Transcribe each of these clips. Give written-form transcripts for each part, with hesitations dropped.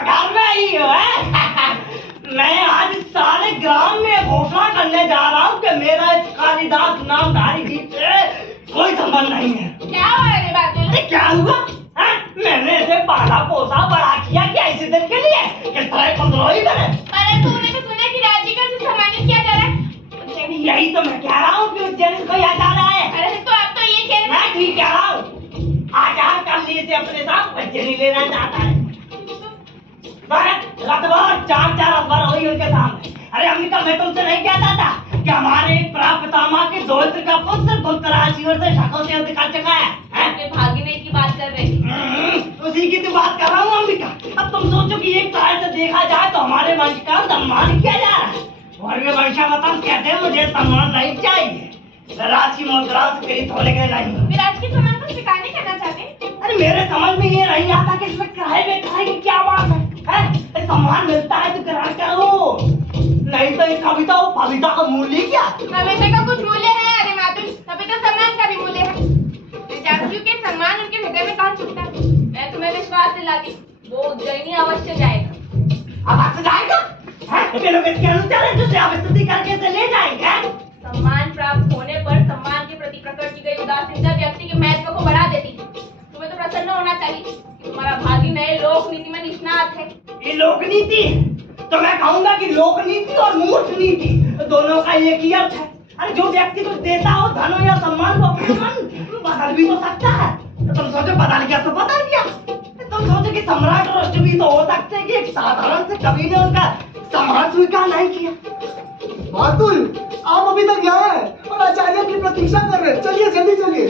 घर में ही है। मैं आज सारे ग्राम में घोषणा करने जा रहा हूँ कि मेरा इस कालिदास नामधारी जीत से कोई संबंध नहीं है। क्या हुआ रे बातुल? अरे क्या हुआ? मैंने इसे पाला पोसा बड़ा किया क्या इसी दिन के लिए? किस तरह कंट्रोल करे? अरे तूने तो सुना कि राधिका से सम्मानित किया जा रहा है? यही तो मैं कह रहा हूँ कि उज्जैन को याद आ रहा है। अरे तो आप तो ये कह रहे मैं ठीक कह रहा हूँ। आचार कर लिए से अपने साथ बच्चे नहीं लेना चाहता है। रात भर चार अखबार हुई उनके सामने। अरे अम्मिका मैं तुमसे नहीं कहता था कि हमारे प्रापितामह के दौलत का पुत्र गुप्तराशियों से शकों से युद्ध कर चुका है। भागने की बात कर रहे थे। उसी की तो बात कर रहा हूँ अम्मिका। अब तुम सोचो कि एक तरह से देखा जाए तो हमारे वंश का सम्मान किया जा रहा है। वर्ग वंशावतार कहते हैं मुझे सम्मान नहीं चाहिए। राशि मुद्रा से पीड़ित होने के नहीं। विराज के सम्मान को स्वीकार नहीं करना चाहते? अरे मेरे समझ में ये नहीं आता कि इसमें किराए बेचारे की क्या बात है? सम्मान मिलता है तो ग्रहण करो, नहीं तो एक कविता और कविता का मूल्य क्या? कविता का कुछ मूल्य है अरे मातुल, तभी तो सम्मान का भी मूल्य है। विद्यार्थियों के सम्मान उनके हृदय में कहाँ छुपता है? मैं तुम्हें विश्वास दिलाती वो उज्जैनी अवश्य जाएगा। अब जाएगा? वे लोग इसके अनुसार है जिसे आप स्तुति करके से ले जाएंगे। सम्मान प्राप्त होने पर सम्मान के प्रति प्रकट की गई उदासीनता व्यक्ति के महत्व को बढ़ा देती है। तुम्हें तो प्रसन्न होना चाहिए कि तुम्हारा भागी नए लोक नीति में निष्णात है। ये लोक नीति तो मैं कहूँगा कि लोक नीति और मूर्ख नीति दोनों का एक ही अर्थ है। अरे जो व्यक्ति कुछ देता हो धन हो या सम्मान को अपने मन बदल भी तो सकता है। तो तुम सोचो बदल गया तो बदल गया। तुम सोचो कि सम्राट राष्ट्र भी तो हो सकते हैं कि एक साधारण से कवि ने उनका सम्मान स्वीकार नहीं किया। मातुल आप अभी तक यहाँ हैं और आचार्य की प्रतीक्षा कर रहे हैं। चलिए जल्दी चलिए।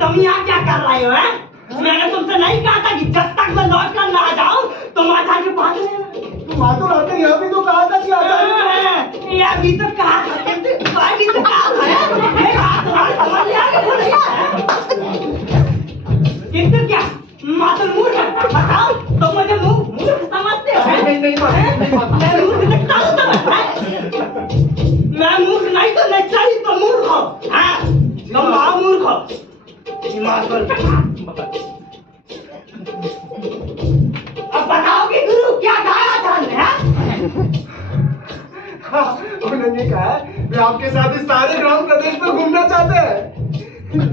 तुम यहाँ क्या कर रहे हो? मैंने तुमसे नहीं कहा था कि जब तक मैं लौट कर ना जाऊँ तुम आचार्य के पास रहना। मातुल आपने यहाँ भी तो कहा था कि आचार्य ये अभी तो कहा था, अभी तो कहा था। एक हाथ तुम्हारे समझ लिया कि वो नहीं है। किंतु क्या मातुल मूर्ख है? बताओ तो मुझे मूर्ख समझते हो? नहीं मैं मूर्ख लगता हूँ मैं मूर्ख नहीं तो नहीं तो मूर्ख हो। तुम महामूर्ख हो। अब बताओगे गुरु क्या कहा था? उन्होंने कहा वे आपके साथ इस सारे ग्राम प्रदेश में घूमना चाहते हैं।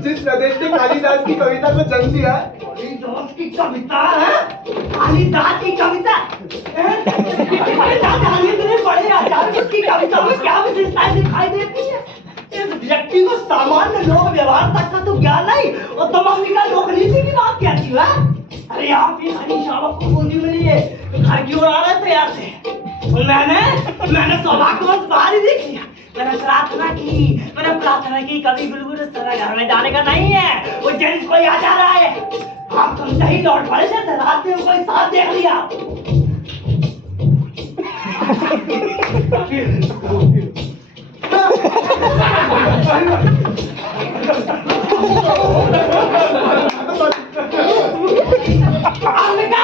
जिस प्रदेश ने कालिदास की कविता को जन्म दिया है। कालिदास की कविता है? कालिदास की कविता? बड़े आचार्य की कविता में क्या विशेषताएं दिखाई देती है? इस व्यक्ति को सामान्य लोक व्यवहार तक का तो ज्ञान नहीं और तुम अम्मिका लोक नीति की बात कहती हो? अरे आप ही हरी शावक को बूंदी मिली है घर की ओर आ रहे थे यहाँ से। मैंने सौभाग्यवश बाहर ही देख लिया। मैंने प्रार्थना की कभी बिल्कुल इस तरह घर में जाने का नहीं है। वो जेंट्स कोई आ जा रहा है। आप तुम सही लौट पड़े थे रात में कोई साथ देख लिया। अम्मिका